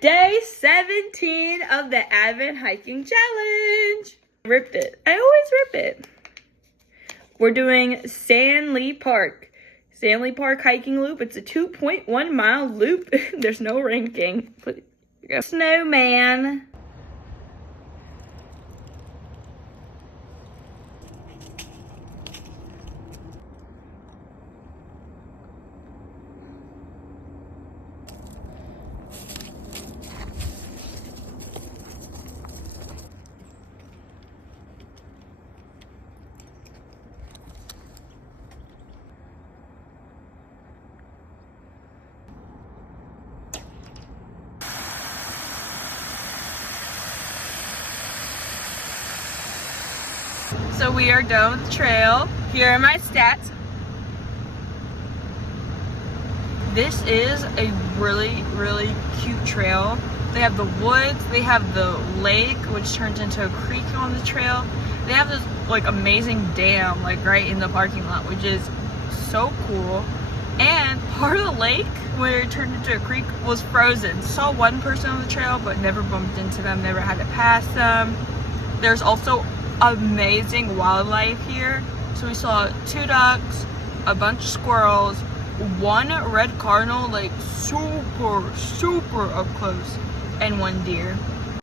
day 17 of the Advent Hiking Challenge. Ripped it. I always rip it. We're doing STANLEY Park. STANLEY Park hiking loop. It's a 2.1 mile loop. There's no ranking. Snowman. So we are done with the trail. Here are my stats. This is a really, really cute trail. They have the woods, they have the lake, which turns into a creek on the trail. They have this like amazing dam like right in the parking lot, which is so cool. And part of the lake, where it turned into a creek, was frozen. Saw one person on the trail, but never bumped into them, never had to pass them. There's also amazing wildlife here. So we saw 2 ducks, a bunch of squirrels, 1 red cardinal, like super up close, and 1 deer.